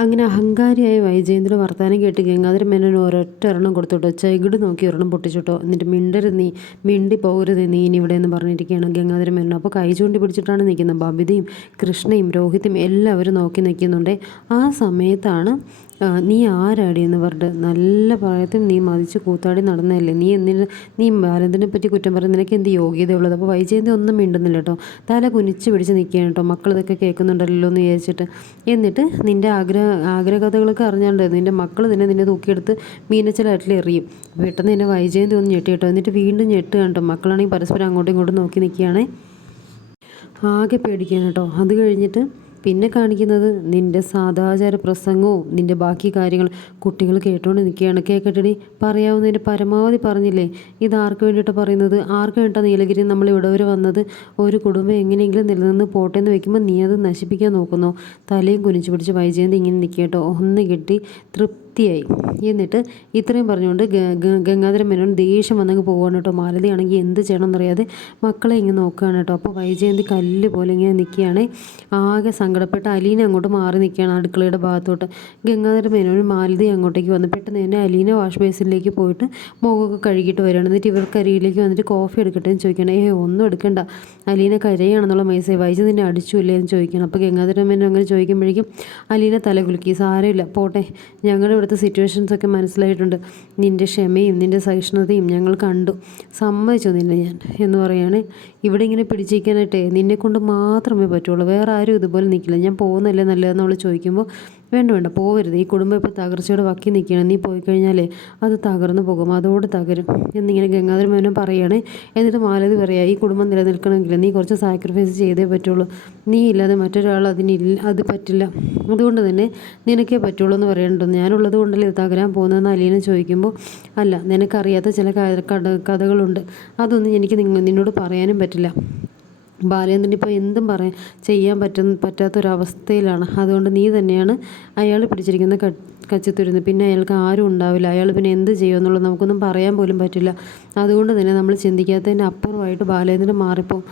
അങ്ങനെ അഹങ്കാരിയായ വൈജയേന്ദ്ര വർത്താനം കേട്ട് ഗംഗാധര മേനോൻ ഒരൊറ്റ ഒരെണ്ണം കൊടുത്തോട്ടോ ചകിട് നോക്കി ഒരെണ്ണം പൊട്ടിച്ചിട്ടോ എന്നിട്ട് മിണ്ടരുത് നീ മിണ്ടി പോകരുത് നീ ഇനി ഇവിടെ എന്ന് പറഞ്ഞിരിക്കുകയാണ് ഗംഗാധര മേനോൻ അപ്പോൾ കൈ ചൂണ്ടി പിടിച്ചിട്ടാണ് നിൽക്കുന്നത്. ബബിതയും കൃഷ്ണയും രോഹിതും എല്ലാവരും നോക്കി നിൽക്കുന്നുണ്ട്. ആ സമയത്താണ് നീ ആരാടി എന്ന് പറഞ്ഞിട്ട് നല്ല പ്രായത്തിൽ നീ മതിച്ച് കൂത്താടി നടന്നതല്ലേ? നീ എന്തിന് നീ ബാലന്തിനെ പറ്റി കുറ്റം പറയുന്ന നിനക്ക് എന്ത് യോഗ്യതയുള്ളത്? അപ്പോൾ വൈജയന്തി ഒന്നും മിണ്ടുന്നില്ല കേട്ടോ. തല കുനിച്ച് പിടിച്ച് നിൽക്കുകയാണ് കേട്ടോ. മക്കൾ ഇതൊക്കെ കേൾക്കുന്നുണ്ടല്ലോ എന്ന് വിചാരിച്ചിട്ട്. എന്നിട്ട് നിന്റെ ആഗ്രഹ ആഗ്രഹകഥകളൊക്കെ അറിഞ്ഞാണ്ട് നിന്റെ മക്കൾ തന്നെ നിന്നെ തൂക്കിയെടുത്ത് മീനച്ചലാട്ടിൽ എറിയും. പെട്ടെന്ന് എന്നെ വൈജയന്തി ഒന്ന് ഞെട്ടി കേട്ടോ. എന്നിട്ട് വീണ്ടും ഞെട്ടുക കേട്ടോ. മക്കളാണെങ്കിൽ പരസ്പരം അങ്ങോട്ടും ഇങ്ങോട്ടും നോക്കി നിൽക്കുകയാണേ. ആകെ പേടിക്കുകയാണ് കേട്ടോ. അത് കഴിഞ്ഞിട്ട് പിന്നെ കാണിക്കുന്നത് നിന്റെ സാദാചാര പ്രസംഗവും നിന്റെ ബാക്കി കാര്യങ്ങൾ കുട്ടികൾ കേട്ടോണ്ട് നിൽക്കുകയാണ്. കേക്കട്ടടി. പറയാവുന്നതിന്റെ പരമാവധി പറഞ്ഞില്ലേ? ഇത് ആർക്ക് വേണ്ടിയിട്ട് പറയുന്നത്? ആർക്ക് വേണ്ടിയിട്ടാണ് നീലഗിരി നമ്മൾ ഇവിടെ വരെ വന്നത്? ഒരു കുടുംബം എങ്ങനെയെങ്കിലും നിലനിന്ന് പോട്ടെ എന്ന് വെക്കുമ്പോൾ നീ അത് നശിപ്പിക്കാൻ നോക്കുന്നു. തലയും കുനിച്ചു പിടിച്ച് വൈജയന്തി ഇങ്ങനെ നിൽക്കട്ടോ ഒന്ന് കിട്ടി തൃപ്തി വൃത്തിയായി. എന്നിട്ട് ഇത്രയും പറഞ്ഞുകൊണ്ട് ഗംഗാധരൻ മേനോൻ ദേഷ്യം വന്നങ്ങ് പോവുകയാണ് കേട്ടോ. മാലതിയാണെങ്കിൽ എന്ത് ചെയ്യണമെന്നറിയാതെ മക്കളെ ഇങ്ങനെ നോക്കുകയാണ് കേട്ടോ. അപ്പോൾ വൈജയന്തി കല്ല് പോലെ ഇങ്ങനെ നിൽക്കുകയാണ് ആകെ സങ്കടപ്പെട്ട് അലീന അങ്ങോട്ട് മാറി നിൽക്കുകയാണ് അടുക്കളയുടെ ഭാഗത്തോട്ട്. ഗംഗാധര മേനോൻ മാലതി അങ്ങോട്ടേക്ക് വന്നു. പെട്ടെന്ന് തന്നെ അലീന വാഷ് ബേസിനിലേക്ക് പോയിട്ട് മുഖമൊക്കെ കഴുകിയിട്ട് വരികയാണ് എന്നിട്ട് ഇവർക്ക് അരിയിലേക്ക് വന്നിട്ട് കോഫി എടുക്കട്ടെ എന്ന് ചോദിക്കണം. ഏ ഒന്നും എടുക്കണ്ട. അലീന കരയാണെന്നുള്ള മൈസേ വൈജ നിന്നെ അടിച്ചില്ലേ എന്ന് ചോദിക്കണം. അപ്പോൾ ഗംഗാധര മേനോൻ അങ്ങനെ ചോദിക്കുമ്പോഴേക്കും അലീന തല കുലുക്കി. സാരമില്ല പോട്ടെ. ഞങ്ങളുടെ ഇവിടുത്തെ സിറ്റുവേഷൻസൊക്കെ മനസ്സിലായിട്ടുണ്ട്. നിന്റെ ക്ഷമയും നിന്റെ സഹിഷ്ണുതയും ഞങ്ങൾ കണ്ടു. സമ്മതിച്ചു നിന്നെ ഞാൻ? എന്ന് പറയുകയാണ് ഇവിടെ ഇങ്ങനെ പിടിച്ചിരിക്കാനായിട്ടേ നിന്നെ കൊണ്ട് മാത്രമേ പറ്റുള്ളൂ. വേറെ ആരും ഇതുപോലെ നിൽക്കില്ല. ഞാൻ പോകുന്നല്ലേ നല്ലതെന്ന് അവൾ ചോദിക്കുമ്പോൾ വേണ്ട വേണ്ട പോവരുത്. ഈ കുടുംബം ഇപ്പോൾ തകർച്ചയോടെ വക്കി നിൽക്കുകയാണ് നീ പോയി കഴിഞ്ഞാലേ അത് തകർന്നു പോകും. അതോട് തകരും. എന്നിങ്ങനെ ഗംഗാധര മേനോൻ പറയുകയാണ് എന്നിട്ട് മാലതി പറയുക ഈ കുടുംബം നിലനിൽക്കണമെങ്കിൽ നീ കുറച്ച് സാക്രിഫൈസ് ചെയ്തേ പറ്റുള്ളൂ. നീ ഇല്ലാതെ മറ്റൊരാൾ അതിനില്ല അത് പറ്റില്ല. അതുകൊണ്ട് തന്നെ നിനക്കേ പറ്റുള്ളൂ എന്ന് പറയണ്ടോ ഞാനുള്ളത് കൊണ്ടല്ലേ തകരാൻ പോകുന്നതെന്ന് അലീന ചോദിക്കുമ്പോൾ അല്ല നിനക്കറിയാത്ത ചില കഥകളുണ്ട്. അതൊന്നും എനിക്ക് നിന്നോട് പറയാനും പറ്റില്ല. ബാലേന്ദ്രൻ ഇപ്പോൾ എന്തും പറയാൻ ചെയ്യാൻ പറ്റുന്ന പറ്റാത്തൊരവസ്ഥയിലാണ്. അതുകൊണ്ട് നീ തന്നെയാണ് അയാൾ പിടിച്ചിരിക്കുന്ന കച്ചിത്തുരുന്ന്. പിന്നെ അയാൾക്ക് ആരും ഉണ്ടാവില്ല. അയാൾ പിന്നെ എന്ത് ചെയ്യുമെന്നുള്ളത് നമുക്കൊന്നും പറയാൻ പോലും പറ്റില്ല. അതുകൊണ്ട് തന്നെ നമ്മൾ ചിന്തിക്കാത്തതിന്റെ അപ്പുറമായിട്ട് ബാലേന്ദ്രൻ മാറിപ്പോൾ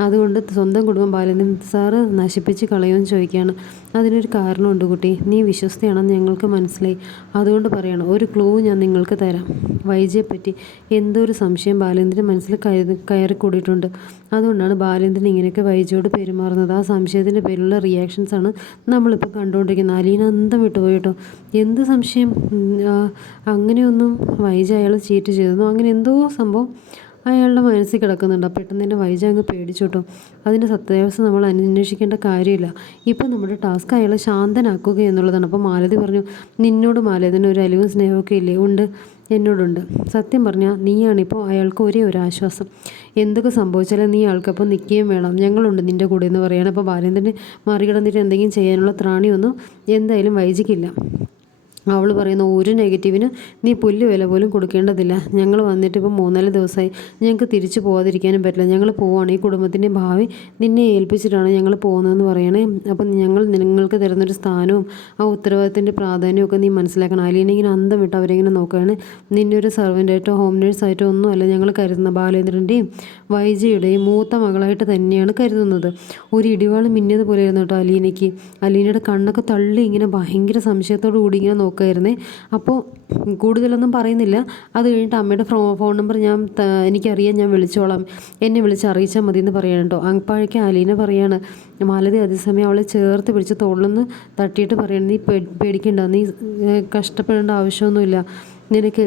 അതുകൊണ്ട് സ്വന്തം കുടുംബം ബാലേന്ദ്രൻ സാറ് നശിപ്പിച്ച് കളയുമെന്ന് ചോദിക്കുകയാണ്. അതിനൊരു കാരണമുണ്ട് കുട്ടി. നീ വിശ്വസ്തയാണെന്ന് ഞങ്ങൾക്ക് മനസ്സിലായി. അതുകൊണ്ട് പറയണം ഒരു ക്ലൂ ഞാൻ നിങ്ങൾക്ക് തരാം. വൈജയെപ്പറ്റി എന്തോ ഒരു സംശയം ബാലേന്ദ്രന്റെ മനസ്സിൽ കയറി കയറിക്കൂടിയിട്ടുണ്ട്. അതുകൊണ്ടാണ് ബാലേന്ദ്രൻ ഇങ്ങനെയൊക്കെ വൈജയോട് പെരുമാറുന്നത്. ആ സംശയത്തിന്റെ പേരിലുള്ള റിയാക്ഷൻസാണ് നമ്മളിപ്പോൾ കണ്ടുകൊണ്ടിരിക്കുന്നത്. അലീന അന്തം വിട്ടുപോയിട്ടോ എന്ത് സംശയം? അങ്ങനെയൊന്നും വൈജ അയാൾ ചീറ്റ് ചെയ്തെന്നോ അങ്ങനെ എന്തോ സംഭവം. അയാളുടെ മനസ്സിൽ കിടക്കുന്നുണ്ട്. പെട്ടെന്ന് തന്നെ വൈജ അങ്ങ് അതിന്റെ സത്യാവസ്ഥ നമ്മൾ അന്വേഷിക്കേണ്ട കാര്യമില്ല. ഇപ്പം നമ്മുടെ ടാസ്ക് അയാളെ ശാന്തനാക്കുക എന്നുള്ളതാണ്. അപ്പോൾ മാലതി പറഞ്ഞു നിന്നോട് മാലതിന് ഒരു അലിവും സ്നേഹമൊക്കെ ഇല്ലേ? ഉണ്ട്. എന്നോടുണ്ട്. സത്യം പറഞ്ഞാൽ നീയാണിപ്പോൾ അയാൾക്ക് ഒരേ ഒരു ആശ്വാസം. എന്തൊക്കെ സംഭവിച്ചാലും നീ ആൾക്കപ്പം നിൽക്കുകയും വേണം. ഞങ്ങളുണ്ട് നിന്റെ കൂടെ എന്ന് പറയുകയാണ് അപ്പോൾ ബാലേന്ദ്രനെ മറികടന്നിട്ട് എന്തെങ്കിലും ചെയ്യാനുള്ള ത്രാണിയൊന്നും എന്തായാലും വൈജിക്കില്ല അവൾ പറയുന്ന ഒരു നെഗറ്റീവിന് നീ പുല്ല് വില പോലും കൊടുക്കേണ്ടതില്ല. ഞങ്ങൾ വന്നിട്ട് ഇപ്പോൾ മൂന്നാൽ ദിവസമായി ഞങ്ങൾക്ക് തിരിച്ചു പോകാതിരിക്കാനും പറ്റില്ല. ഞങ്ങൾ പോവുകയാണ് ഈ കുടുംബത്തിന്റെ ഭാവി നിന്നെ ഏൽപ്പിച്ചിട്ടാണ് ഞങ്ങൾ പോകുന്നതെന്ന് പറയണേ. അപ്പം ഞങ്ങൾ നിങ്ങൾക്ക് തരുന്നൊരു സ്ഥാനവും ആ ഉത്തരവാദിത്തത്തിന്റെ ഒക്കെ നീ മനസ്സിലാക്കണം. അല്ലെങ്കിൽ ഇങ്ങനെ അന്തം വിട്ട് അവരിങ്ങനെ നോക്കുകയാണ് നിന്നെ ഒരു സർവന്റായിട്ടോ ഹോം നേഴ്സായിട്ടോ ഒന്നുമല്ല ഞങ്ങൾ കരുതുന്ന ബാലേന്ദ്രന്റെയും വൈജയുടെയും മൂത്ത മകളായിട്ട് തന്നെയാണ് കരുതുന്നത്. ഒരു ഇടിവാൾ മിന്നിയത് പോലെ ആയിരുന്നു കേട്ടോ അലീനയ്ക്ക്. അലീനയുടെ കണ്ണൊക്കെ തള്ളി ഇങ്ങനെ ഭയങ്കര സംശയത്തോടു കൂടി ഇങ്ങനെ നോക്കുമായിരുന്നേ അപ്പോൾ കൂടുതലൊന്നും പറയുന്നില്ല. അത് കഴിഞ്ഞിട്ട് അമ്മയുടെ ഫോൺ നമ്പർ ഞാൻ എനിക്കറിയാം. ഞാൻ വിളിച്ചോളാം. എന്നെ വിളിച്ച് അറിയിച്ചാൽ മതി എന്ന് പറയണം കേട്ടോ അപ്പോഴേക്കും അലീന പറയാണ്. മാലതി അതേസമയം അവളെ ചേർത്ത് പിടിച്ച് തോളിലൊന്ന് തട്ടിയിട്ട് പറയണം നീ പേടിക്കേണ്ട. നീ കഷ്ടപ്പെടേണ്ട ആവശ്യമൊന്നുമില്ല. നിനക്ക്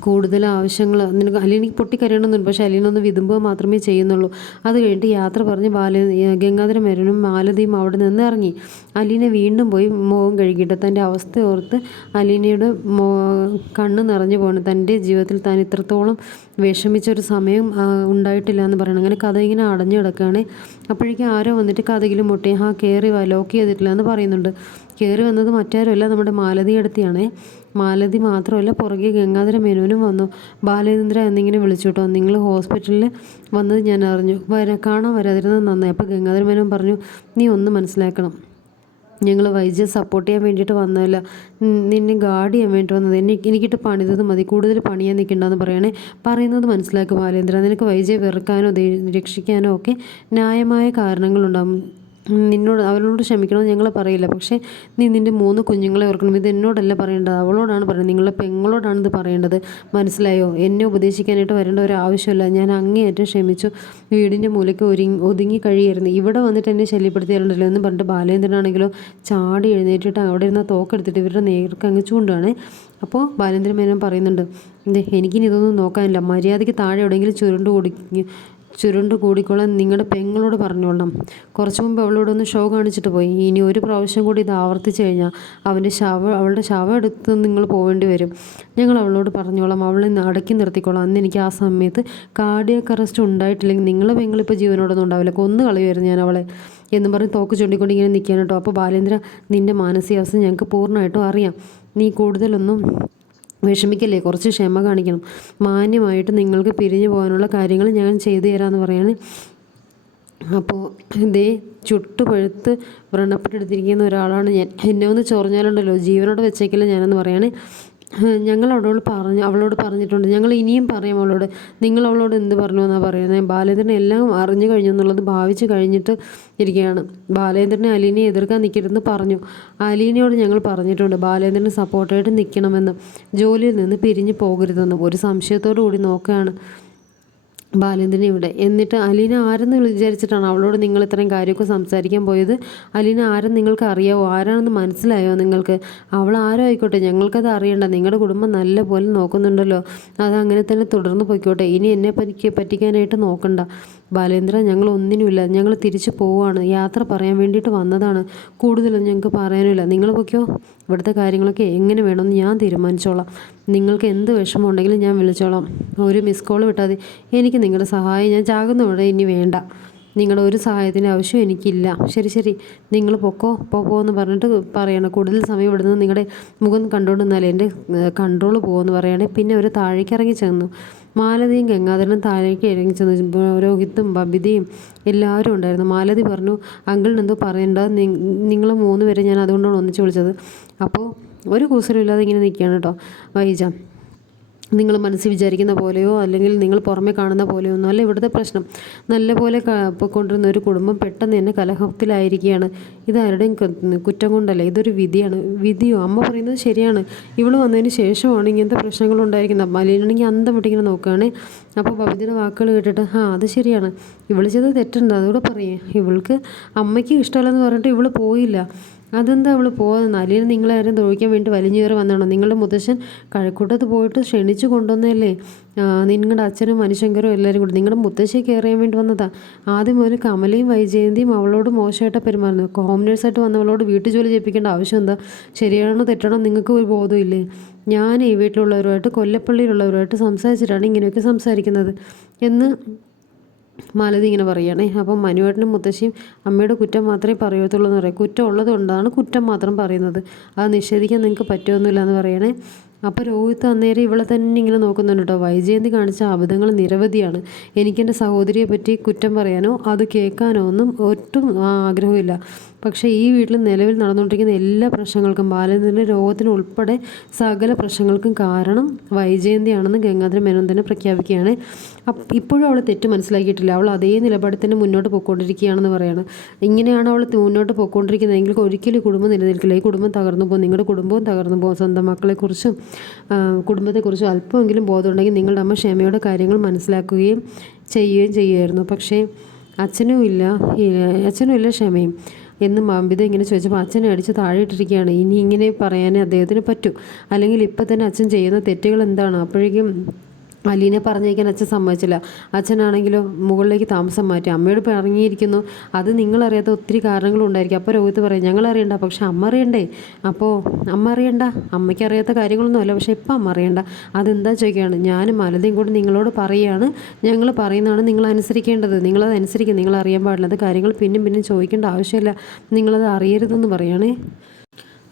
കൂടുതൽ ആവശ്യങ്ങൾ നിനക്ക് അലീനക്ക് പൊട്ടിക്കരയണമെന്നുണ്ട് പക്ഷേ അലീനൊന്ന് വിതുമ്പുക മാത്രമേ ചെയ്യുന്നുള്ളൂ. അത് കഴിഞ്ഞിട്ട് യാത്ര പറഞ്ഞ് ബാല ഗംഗാധര മേരനും മാലതിയും അവിടെ നിന്ന് ഇറങ്ങി. അലീന വീണ്ടും പോയി മുഖം കഴുകിയിട്ട് തന്റെ അവസ്ഥ ഓർത്ത് അലീനയുടെ കണ്ണ് നിറഞ്ഞു പോകണം തന്റെ ജീവിതത്തിൽ താൻ ഇത്രത്തോളം വിഷമിച്ചൊരു സമയം ഉണ്ടായിട്ടില്ല എന്ന് പറയണം. അങ്ങനെ കഥ ഇങ്ങനെ അടഞ്ഞു കിടക്കുകയാണ് അപ്പോഴേക്കും ആരോ വന്നിട്ട് കഥകിലും മുട്ടി ആ കയറി വാ ലോക്ക് ചെയ്തിട്ടില്ല എന്ന് പറയുന്നുണ്ട്. കയറി വന്നത് മറ്റാരുമല്ല നമ്മുടെ മാലതി അടുത്തിയാണേ. മാലതി മാത്രമല്ല പുറകെ ഗംഗാധര മേനോനും വന്നു. ബാലേന്ദ്ര എന്നിങ്ങനെ വിളിച്ചു കേട്ടോ. നിങ്ങൾ ഹോസ്പിറ്റലിൽ വന്നത് ഞാൻ അറിഞ്ഞു. വര കാണാൻ വരാതിരുന്നത് നന്നായി. അപ്പോൾ ഗംഗാധര മേനോൻ പറഞ്ഞു നീ ഒന്ന് മനസ്സിലാക്കണം. ഞങ്ങൾ വൈദ്യ സപ്പോർട്ട് ചെയ്യാൻ വേണ്ടിയിട്ട് വന്നതല്ല. നിന്നെ ഗാർഡ് ചെയ്യാൻ വേണ്ടി വന്നത്. എന്നെ എനിക്കിട്ട് പണിതത് മതി. കൂടുതൽ പണിയാൻ നിൽക്കണ്ടെന്ന് പറയണേ. പറയുന്നത് മനസ്സിലാക്കും ബാലേന്ദ്ര. നിനക്ക് വൈദ്യ വെറുക്കാനോ രക്ഷിക്കാനോ ഒക്കെ ന്യായമായ കാരണങ്ങളുണ്ടാകും നിന്നോട് അവരോട് ക്ഷമിക്കണമെന്ന് ഞങ്ങൾ പറയില്ല. പക്ഷേ നീ നിന്റെ മൂന്ന് കുഞ്ഞുങ്ങളെ ഓർക്കണം. ഇത് എന്നോടല്ല പറയേണ്ടത്. അവളോടാണ് പറയുന്നത്. നിങ്ങളുടെ പെങ്ങളോടാണ് ഇത് പറയേണ്ടത്. മനസ്സിലായോ? എന്നെ ഉപദേശിക്കാനായിട്ട് വരേണ്ട ഒരു ആവശ്യമില്ല. ഞാൻ അങ്ങേയറ്റം ക്ഷമിച്ചു. വീടിന്റെ മൂലയ്ക്ക് ഒരുങ്ങി ഒതുങ്ങി കഴിയായിരുന്നു ഇവിടെ വന്നിട്ട് എന്നെ ശല്യപ്പെടുത്തിയാലുണ്ടല്ലോ എന്ന് പറഞ്ഞിട്ട് ബാലേന്ദ്രനാണെങ്കിലോ ചാടി എഴുന്നേറ്റിട്ട് അവിടെ ഇരുന്ന തോക്കെടുത്തിട്ട് ഇവരുടെ നേർക്ക് അങ്ങ് ചൂണ്ടാണ് അപ്പോൾ ബാലേന്ദ്രൻ മേനോൻ പറയുന്നുണ്ട് എനിക്കിനി ഇതൊന്നും നോക്കാനില്ല. മര്യാദയ്ക്ക് താഴെ എവിടെയെങ്കിലും ചുരുണ്ട് കൂടി ചുരുണ്ട് കൂടിക്കോളാൻ നിങ്ങളുടെ പെങ്ങളോട് പറഞ്ഞോളണം. കുറച്ച് മുമ്പ് അവളോട് ഒന്ന് ഷോ കാണിച്ചിട്ട് പോയി. ഇനി ഒരു പ്രാവശ്യം കൂടി ഇത് ആവർത്തിച്ചു കഴിഞ്ഞാൽ അവന്റെ ശവ അവളുടെ ശവം എടുത്ത് നിങ്ങൾ പോവേണ്ടി വരും. ഞങ്ങൾ അവളോട് പറഞ്ഞോളാം. അവളെ അടക്കി നിർത്തിക്കോളാം. അന്ന് എനിക്ക് ആ സമയത്ത് കാർഡിയക്ക് അറസ്റ്റ് ഉണ്ടായിട്ടില്ലെങ്കിൽ നിങ്ങളെ പെങ്ങളിപ്പോൾ ജീവനോടൊന്നും ഉണ്ടാവില്ല. കൊന്നു കളയുമായിരുന്നു ഞാൻ അവളെ എന്നും പറഞ്ഞ് തോക്ക് ചൂണ്ടിക്കൊണ്ട് ഇങ്ങനെ നിൽക്കാൻ അപ്പോൾ ബാലേന്ദ്ര നിന്റെ മാനസികാവസ്ഥ ഞങ്ങൾക്ക് പൂർണമായിട്ടും അറിയാം. നീ കൂടുതലൊന്നും വിഷമിക്കല്ലേ? കുറച്ച് ക്ഷമ കാണിക്കണം. മാന്യമായിട്ട് നിങ്ങൾക്ക് പിരിഞ്ഞു പോകാനുള്ള കാര്യങ്ങൾ ഞാൻ ചെയ്തു തരാമെന്ന് പറയാണ്. അപ്പോൾ ഇതേ ചുട്ടുപഴുത്ത് വ്രണപ്പെട്ടെടുത്തിരിക്കുന്ന ഒരാളാണ് ഞാൻ. എന്നെ ഒന്ന് ചൊറിഞ്ഞാലുണ്ടല്ലോ. ജീവനോട് വെച്ചേക്കില്ല ഞാനെന്ന് പറയാണ്. ഞങ്ങൾ അവളോട് പറഞ്ഞു അവളോട് പറഞ്ഞിട്ടുണ്ട്. ഞങ്ങൾ ഇനിയും പറയും അവളോട് നിങ്ങൾ അവളോട് എന്ത് പറഞ്ഞു എന്നാണ് പറയുന്നത് ബാലേന്ദ്രനെ എല്ലാം അറിഞ്ഞു കഴിഞ്ഞു എന്നുള്ളത് ഭാവിച്ച് കഴിഞ്ഞിട്ട് ഇരിക്കുകയാണ്. ബാലേന്ദ്രനെ അലീനെ എതിർക്കാൻ നിൽക്കരുതെന്ന് പറഞ്ഞു. അലീനയോട് ഞങ്ങൾ പറഞ്ഞിട്ടുണ്ട് ബാലേന്ദ്രന് സപ്പോർട്ടായിട്ട് നിൽക്കണമെന്ന് ജോലിയിൽ നിന്ന് പിരിഞ്ഞു പോകരുതെന്ന്. ഒരു സംശയത്തോടു കൂടി നോക്കുകയാണ്. ബാലേന്ദ്രൻ ഇവിടെ. എന്നിട്ട് അലീന ആരെന്ന് വിചാരിച്ചിട്ടാണ് അവളോട് നിങ്ങൾ ഇത്രയും കാര്യമൊക്കെ സംസാരിക്കാൻ പോയത്? അലീന ആരെന്ന് നിങ്ങൾക്ക് അറിയാവോ? ആരാണെന്ന് മനസ്സിലായോ നിങ്ങൾക്ക്? അവൾ ആരോ ആയിക്കോട്ടെ ഞങ്ങൾക്കത് അറിയണ്ട. നിങ്ങളുടെ കുടുംബം നല്ല പോലെ നോക്കുന്നുണ്ടല്ലോ. അത് അങ്ങനെ തന്നെ തുടർന്ന് പോയിക്കോട്ടെ. ഇനി എന്നെ പറ്റി പറ്റിക്കാനായിട്ട് നോക്കണ്ട. ബാലേന്ദ്ര ഞങ്ങൾ ഒന്നിനുമില്ല. ഞങ്ങൾ തിരിച്ചു പോവുകയാണ് യാത്ര പറയാൻ വേണ്ടിയിട്ട് വന്നതാണ്. കൂടുതലൊന്നും ഞങ്ങൾക്ക് പറയാനില്ല നിങ്ങൾ പൊയ്ക്കോ. ഇവിടുത്തെ കാര്യങ്ങളൊക്കെ എങ്ങനെ വേണമെന്ന് ഞാൻ തീരുമാനിച്ചോളാം. നിങ്ങൾക്ക് എന്ത് വിഷമമുണ്ടെങ്കിലും ഞാൻ വിളിച്ചോളാം. ഒരു മിസ് കോൾ വിട്ടാൽ മതി. എനിക്ക് നിങ്ങളുടെ സഹായം ഞാൻ ചാകുന്നവിടെ ഇനി വേണ്ട. നിങ്ങളുടെ ഒരു സഹായത്തിന്റെ ആവശ്യം എനിക്കില്ല. ശരി ശരി. നിങ്ങൾ പൊക്കോ. പോക്കോ എന്ന് പറഞ്ഞിട്ട് പറയണം. കൂടുതൽ സമയം ഇവിടുന്ന് നിങ്ങളുടെ മുഖം കണ്ടുകൊണ്ടിരുന്നാലേ എന്റെ കൺട്രോൾ പോകുമെന്ന് പറയുകയാണെങ്കിൽ പിന്നെ അവർ താഴേക്ക് ഇറങ്ങി ചെന്നു. മാലതിയും ഗംഗാധരനും താഴേക്ക് ഇറങ്ങി ചെന്ന് രോഹിത്തും ബബിതയും എല്ലാവരും ഉണ്ടായിരുന്നു. മാലതി പറഞ്ഞു അങ്കിളിന് എന്തോ പറയണ്ട നിങ്ങൾ മൂന്ന് പേരെ ഞാൻ അതുകൊണ്ടാണ് ഒന്നിച്ച് വിളിച്ചത്. അപ്പോൾ ഒരു കൂസലും ഇല്ലാതെ ഇങ്ങനെ നിൽക്കുകയാണ് കേട്ടോ വൈജ. നിങ്ങൾ മനസ്സിൽ വിചാരിക്കുന്ന പോലെയോ അല്ലെങ്കിൽ നിങ്ങൾ പുറമെ കാണുന്ന പോലെയോ ഒന്നും അല്ല. ഇവിടുത്തെ പ്രശ്നം. നല്ലപോലെ കൊണ്ടിരുന്ന ഒരു കുടുംബം പെട്ടെന്ന് തന്നെ കലഹത്തിലായിരിക്കുകയാണ്. ഇതാരുടെയും കുറ്റം കൊണ്ടല്ല. ഇതൊരു വിധിയാണ്. വിധിയോ? അമ്മ പറയുന്നത് ശരിയാണ്. ഇവൾ വന്നതിന് ശേഷമാണ് ഇങ്ങനത്തെ പ്രശ്നങ്ങൾ ഉണ്ടായിരിക്കുന്നത്. മലയിലാണെങ്കിൽ അന്തം വിട്ടിങ്ങനെ നോക്കുകയാണ്. അപ്പോൾ ബബിതയുടെ വാക്കുകൾ കേട്ടിട്ട് ആ അത് ശരിയാണ്. ഇവൾ ചെയ്ത് തെറ്റുണ്ട്. അതുകൂടെ പറയേ. ഇവൾക്ക് അമ്മയ്ക്ക് ഇഷ്ടമല്ലെന്ന് പറഞ്ഞിട്ട് ഇവൾ പോയില്ല. അതെന്താ അവൾ പോകുന്നത് അല്ലെങ്കിൽ നിങ്ങളാരും തൊഴിക്കാൻ വേണ്ടി കയറി വന്നാണോ നിങ്ങളുടെ മുത്തശ്ശൻ കഴക്കൂട്ടത്ത് പോയിട്ട് ക്ഷണിച്ചു കൊണ്ടുവന്നതല്ലേ? നിങ്ങളുടെ അച്ഛനും മനുശങ്കരും എല്ലാവരും കൂടി. നിങ്ങളുടെ മുത്തശ്ശിയെ കയറിയാൻ വേണ്ടി വന്നതാ. ആദ്യം മുതൽ കമലയും വൈജയന്തിയും അവളോട് മോശമായിട്ട് പെരുമാറുന്നത് കോമനേഴ്സായിട്ട് വന്നവളോട് വീട്ടു ജോലി ചെയ്യിപ്പിക്കേണ്ട ആവശ്യം എന്താ? ശരിയാണോ തെറ്റാണോ നിങ്ങൾക്ക് ഒരു ബോധമില്ലേ ഞാൻ ഈ വീട്ടിലുള്ളവരുമായിട്ട് കൊല്ലപ്പള്ളിയിലുള്ളവരുമായിട്ട് സംസാരിച്ചിട്ടാണ് ഇങ്ങനെയൊക്കെ സംസാരിക്കുന്നത്. എന്ന് മാലതി ഇങ്ങനെ പറയുകയാണേ അപ്പം മനുവേട്ടനും മുത്തശ്ശിയും അമ്മയുടെ കുറ്റം മാത്രമേ പറയത്തുള്ളൂ എന്ന് പറയും. കുറ്റം ഉള്ളതുകൊണ്ടാണ് കുറ്റം മാത്രം പറയുന്നത്. അത് നിഷേധിക്കാൻ നിങ്ങൾക്ക് പറ്റുമൊന്നുമില്ല എന്ന് പറയണേ. അപ്പോൾ രോഹിത്ത് അന്നേരം ഇവളെ തന്നെ ഇങ്ങനെ നോക്കുന്നുണ്ട് കേട്ടോ. വൈജയന്തി കാണിച്ച അബദ്ധങ്ങൾ നിരവധിയാണ്. എനിക്കെന്റെ സഹോദരിയെ പറ്റി കുറ്റം പറയാനോ അത് കേൾക്കാനോ ഒന്നും ഒട്ടും ആഗ്രഹമില്ല പക്ഷേ ഈ വീട്ടിൽ നിലവിൽ നടന്നുകൊണ്ടിരിക്കുന്ന എല്ലാ പ്രശ്നങ്ങൾക്കും ബാലചന്ദ്രന്റെ രോഗത്തിന് ഉൾപ്പെടെ സകല പ്രശ്നങ്ങൾക്കും കാരണം വൈജയന്തിയാണെന്ന് ഗംഗാധര മേനോൻ തന്നെ പ്രഖ്യാപിക്കുകയാണ് ഇപ്പോഴും അവൾ തെറ്റ് മനസ്സിലാക്കിയിട്ടില്ല. അവൾ അതേ നിലപാടിൽ തന്നെ മുന്നോട്ട് പോയിക്കൊണ്ടിരിക്കുകയാണെന്ന് പറയാണ്. ഇങ്ങനെയാണ് അവൾ മുന്നോട്ട് പോയിക്കൊണ്ടിരിക്കുന്നതെങ്കിൽ ഒരിക്കലും കുടുംബം നിലനിൽക്കില്ല. ഈ കുടുംബം തകർന്നു പോകും. നിങ്ങളുടെ കുടുംബവും തകർന്നു പോകും. സ്വന്തം മക്കളെക്കുറിച്ചും കുടുംബത്തെക്കുറിച്ചും അല്പമെങ്കിലും ബോധമുണ്ടെങ്കിൽ നിങ്ങളുടെ അമ്മ ക്ഷമയുടെ കാര്യങ്ങൾ മനസ്സിലാക്കുകയും ചെയ്യുകയും ചെയ്യുമായിരുന്നു. പക്ഷേ അച്ഛനും ഇല്ല അച്ഛനും ഇല്ല ക്ഷമയും. എന്ന് മാമ്പിത ഇങ്ങനെ ചോദിച്ചപ്പോൾ അച്ഛനെ അടിച്ച് താഴെ ഇട്ടിരിക്കുകയാണ് ഇനി ഇങ്ങനെ പറയാനേ അദ്ദേഹത്തിന് പറ്റൂ. അല്ലെങ്കിൽ ഇപ്പം തന്നെ അച്ഛൻ ചെയ്യുന്ന തെറ്റുകൾ എന്താണ്? അപ്പോഴേക്കും അലീനെ പറഞ്ഞേക്കാൻ അച്ഛൻ സമ്മതിച്ചില്ല. അച്ഛനാണെങ്കിലും മുകളിലേക്ക് താമസം മാറ്റി. അമ്മയോട് പറഞ്ഞിരിക്കുന്നു അത് നിങ്ങളറിയാത്ത ഒത്തിരി കാരണങ്ങളുണ്ടായിരിക്കും അപ്പോൾ രോഹിത്ത് പറയും ഞങ്ങൾ അറിയണ്ട പക്ഷെ അമ്മ അറിയണ്ടേ? അപ്പോൾ അമ്മ അറിയണ്ട. അമ്മയ്ക്ക് അറിയാത്ത കാര്യങ്ങളൊന്നും അല്ല പക്ഷെ ഇപ്പം അമ്മ അറിയണ്ട. അതെന്താ ചോദിക്കുകയാണ്? ഞാനും മലതയും കൂടി നിങ്ങളോട് പറയുകയാണ്. ഞങ്ങൾ പറയുന്നതാണ് നിങ്ങൾ അനുസരിക്കേണ്ടത് നിങ്ങളത് അനുസരിക്കും. നിങ്ങൾ അറിയാൻ പാടില്ല. അത് കാര്യങ്ങൾ പിന്നും പിന്നും ചോദിക്കേണ്ട ആവശ്യമില്ല. നിങ്ങളത് അറിയരുതെന്ന് പറയുകയാണേ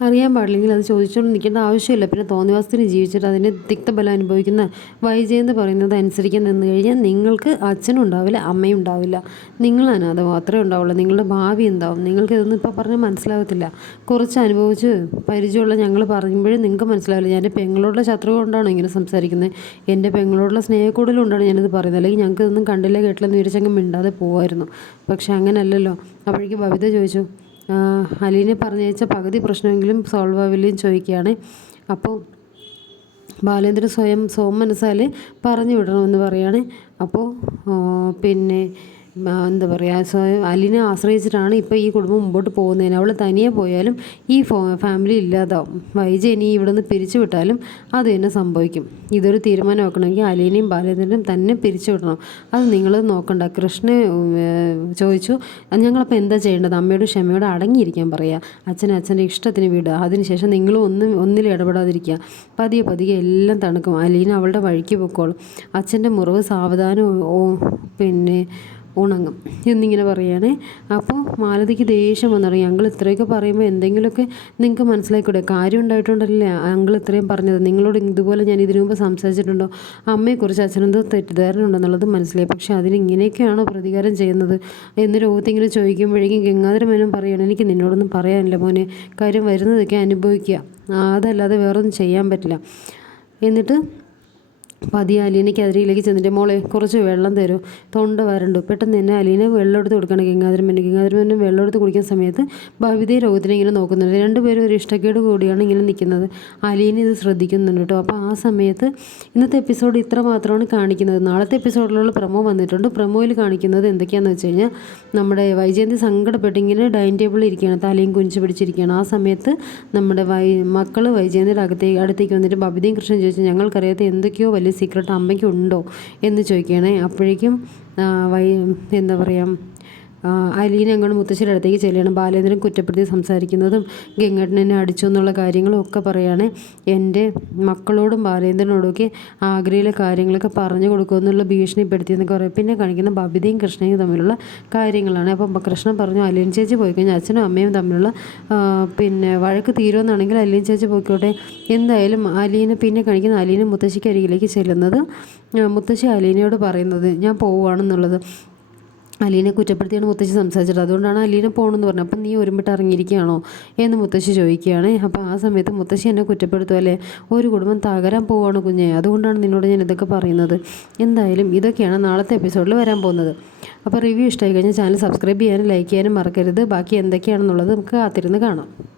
അറിയാൻ പാടില്ലെങ്കിൽ അത് ചോദിച്ചുകൊണ്ട് നിൽക്കേണ്ട ആവശ്യമില്ല. പിന്നെ തോന്നിവാസത്തിന് ജീവിച്ചിട്ട് അതിന്റെ തിക്തബലം അനുഭവിക്കുന്ന വൈജയന്ത് പറയുന്നത് അനുസരിക്കാൻ നിന്ന് കഴിഞ്ഞാൽ നിങ്ങൾക്ക് അച്ഛനും ഉണ്ടാവില്ല അമ്മയും ഉണ്ടാവില്ല. നിങ്ങൾ അനാഥ മാത്രമേ ഉണ്ടാവുള്ളൂ. നിങ്ങളുടെ ഭാവി എന്താവും? നിങ്ങൾക്ക് ഇതൊന്നും ഇപ്പോൾ പറഞ്ഞാൽ മനസ്സിലാകത്തില്ല കുറച്ച് അനുഭവിച്ച് പരിചയമുള്ള ഞങ്ങൾ പറയുമ്പോഴും നിങ്ങൾക്ക് മനസ്സിലാവില്ല. ഞാൻ പെങ്ങളോടുള്ള ശത്രു കൊണ്ടാണോ ഇങ്ങനെ സംസാരിക്കുന്നത്? എന്റെ പെങ്ങളോടുള്ള സ്നേഹക്കൂടലുകൊണ്ടാണ് ഞാനിത് പറയുന്നത്. അല്ലെങ്കിൽ ഞങ്ങൾക്ക് ഇതൊന്നും കണ്ടില്ല കേട്ടില്ല എന്ന് വിചാരിച്ചങ്ങ് മിണ്ടാതെ പോകുമായിരുന്നു പക്ഷെ അങ്ങനല്ലല്ലോ. അപ്പോഴേക്കും ബബിത ചോദിച്ചു അലീനെ പറഞ്ഞയച്ച പകുതി പ്രശ്നമെങ്കിലും സോൾവ് ആവില്ലെന്ന് ചോദിക്കുകയാണ്. അപ്പോൾ ബാലേന്ദ്രൻ സ്വയം മനസ്സാൽ പറഞ്ഞു വിടണമെന്ന് പറയുകയാണ് അപ്പോൾ പിന്നെ എന്താ പറയുക സ്വയം അലിനെ ആശ്രയിച്ചിട്ടാണ് ഇപ്പോൾ ഈ കുടുംബം മുമ്പോട്ട് പോകുന്നതിന്. അവൾ തനിയെ പോയാലും ഈ ഫാമിലി ഇല്ലാതാവും. വൈജ ഇനി ഇവിടെ പിരിച്ചു വിട്ടാലും അത് തന്നെ സംഭവിക്കും. ഇതൊരു തീരുമാനം വെക്കണമെങ്കിൽ അലീനയും ബാലേന്ദ്രനും തന്നെ പിരിച്ചു വിടണം. അത് നിങ്ങൾ നോക്കണ്ട. കൃഷ്ണ ചോദിച്ചു ഞങ്ങളപ്പോൾ എന്താ ചെയ്യേണ്ടത്? അമ്മയോട് ക്ഷമയോട് അടങ്ങിയിരിക്കാൻ പറയുക അച്ഛൻ അച്ഛന്റെ ഇഷ്ടത്തിന് വിടുക. അതിനുശേഷം നിങ്ങളും ഒന്നും ഒന്നിലും ഇടപെടാതിരിക്കുക. പതിയെ പതിയെ എല്ലാം തണുക്കും. അലീന അവളുടെ വഴിക്ക് പൊക്കോളും. അച്ഛന്റെ മുറിവ് സാവധാനം പിന്നെ ഉണങ്ങും എന്നിങ്ങനെ പറയുകയാണ് അപ്പോൾ മാലതിക്ക് ദേഷ്യം വന്നിറങ്ങി. ഞങ്ങൾ ഇത്രയൊക്കെ പറയുമ്പോൾ എന്തെങ്കിലുമൊക്കെ നിങ്ങൾക്ക് മനസ്സിലാക്കിക്കൂടെ? കാര്യം ഉണ്ടായിട്ടുണ്ടല്ലേ? ഞങ്ങൾ ഇത്രയും പറഞ്ഞത്. നിങ്ങളോട് ഇതുപോലെ ഞാൻ ഇതിനു മുമ്പ് സംസാരിച്ചിട്ടുണ്ടോ? അമ്മയെക്കുറിച്ച് അച്ഛനെന്തോ തെറ്റിദ്ധാരണ ഉണ്ടെന്നുള്ളത് മനസ്സിലായി. പക്ഷേ അതിന് ഇങ്ങനെയൊക്കെയാണോ പ്രതികാരം ചെയ്യുന്നത്? എന്ന് രോഗത്തിങ്ങനെ ചോദിക്കുമ്പോഴേക്കും ഗംഗാധര മേനും പറയുകയാണ് എനിക്ക് നിന്നോടൊന്നും പറയാനില്ല മോനെ. കാര്യം വരുന്നതൊക്കെ അനുഭവിക്കുക. അതല്ലാതെ വേറൊന്നും ചെയ്യാൻ പറ്റില്ല. എന്നിട്ട് പതിയെ അലീനയ്ക്ക് അതിരിയിലേക്ക് ചെന്നിട്ട് മോളെ കുറച്ച് വെള്ളം തരൂ. തൊണ്ട വരണ്ടു. പെട്ടെന്ന് തന്നെ അലീന വെള്ളം എടുത്ത് കൊടുക്കണം ഗംഗാധരമ്മന് ഗംഗാധരമ്മന് വെള്ളം എടുത്ത് കുടിക്കുന്ന സമയത്ത് ഭവിതയെ രോഗത്തിനെ ഇങ്ങനെ നോക്കുന്നുണ്ട്. രണ്ടുപേരും ഒരു ഇഷ്ടക്കേട് കൂടിയാണ് ഇങ്ങനെ നിൽക്കുന്നത്. അലീന ഇത് ശ്രദ്ധിക്കുന്നുണ്ട് കേട്ടോ. അപ്പോൾ ആ സമയത്ത് ഇന്നത്തെ എപ്പിസോഡ് ഇത്ര മാത്രമാണ് കാണിക്കുന്നത്. നാളത്തെ എപ്പിസോഡിലുള്ള പ്രമോ വന്നിട്ടുണ്ട്. പ്രമോയിൽ കാണിക്കുന്നത് എന്തൊക്കെയാണെന്ന് വെച്ച് കഴിഞ്ഞാൽ നമ്മുടെ വൈജയന്തി സങ്കടപ്പെട്ട് ഇങ്ങനെ ഡൈനിങ് ടേബിളിൽ ഇരിക്കുകയാണ്. തലയും കുഞ്ചു പിടിച്ചിരിക്കുകയാണ്. ആ സമയത്ത് നമ്മുടെ വൈ മക്കൾ വൈജയന്തിയുടെ അകത്തേക്ക് അടുത്തേക്ക് വന്നിട്ട് ബബിതയും കൃഷ്ണൻ ചോദിച്ചു ഞങ്ങൾക്കറിയാത്ത എന്തൊക്കെയോ വലിയ സീക്രട്ട് അമ്മയ്ക്കുണ്ടോ എന്ന് ചോദിക്കുകയാണെ. അപ്പോഴേക്കും വൈ എന്താ പറയുക അലീന അങ്ങോട്ട് മുത്തശ്ശിയുടെ അടുത്തേക്ക് ചെല്ലുകയാണ്. ബാലേന്ദ്രൻ കുറ്റപ്പെടുത്തി സംസാരിക്കുന്നതും ഗംഗേട്ടൻ എന്നെ അടിച്ചു എന്നുള്ള കാര്യങ്ങളും ഒക്കെ പറയുകയാണ് എന്റെ മക്കളോടും ബാലേന്ദ്രനോടൊക്കെ ആഗ്രയിലെ കാര്യങ്ങളൊക്കെ പറഞ്ഞു കൊടുക്കുമെന്നുള്ള ഭീഷണിപ്പെടുത്തിയെന്നൊക്കെ പറയും. പിന്നെ കാണിക്കുന്ന ബബിതയും കൃഷ്ണയും തമ്മിലുള്ള കാര്യങ്ങളാണ്. അപ്പം കൃഷ്ണൻ പറഞ്ഞു അലീൻ ചേച്ചി പോയി കഴിഞ്ഞാൽ അച്ഛനും അമ്മയും തമ്മിലുള്ള പിന്നെ വഴക്ക് തീരുമെന്നാണെങ്കിൽ അലീൻ ചേച്ചി പോയിക്കോട്ടെ. എന്തായാലും അലീനെ പിന്നെ കാണിക്കുന്ന അലീന മുത്തശ്ശിക്ക് അരികിലേക്ക് ചെല്ലുന്നത് മുത്തശ്ശി അലീനയോട് പറയുന്നത് ഞാൻ പോവുകയാണെന്നുള്ളത്. അലീനെ കുറ്റപ്പെടുത്തിയാണ് മുത്തശ്ശി സംസാരിച്ചത്. അതുകൊണ്ടാണ് അലീനെ പോകണമെന്ന് പറഞ്ഞത്. അപ്പം നീ ഒരുമിട്ട് ഇറങ്ങിയിരിക്കുകയാണോ എന്ന് മുത്തശ്ശി ചോദിക്കുകയാണ്. അപ്പോൾ ആ സമയത്ത് മുത്തശ്ശി എന്നെ കുറ്റപ്പെടുത്തും അല്ലേ? ഒരു കുടുംബം തകരാൻ പോവുകയാണ് കുഞ്ഞെ. അതുകൊണ്ടാണ് നിന്നോട് ഞാൻ ഇതൊക്കെ പറയുന്നത്. എന്തായാലും ഇതൊക്കെയാണ് നാളത്തെ എപ്പിസോഡിൽ വരാൻ പോകുന്നത്. അപ്പോൾ റിവ്യൂ ഇഷ്ടമായി കഴിഞ്ഞാൽ ചാനൽ സബ്സ്ക്രൈബ് ചെയ്യാനും ലൈക്ക് ചെയ്യാനും മറക്കരുത്. ബാക്കി എന്തൊക്കെയാണെന്നുള്ളത് നമുക്ക് കാത്തിരുന്ന് കാണാം.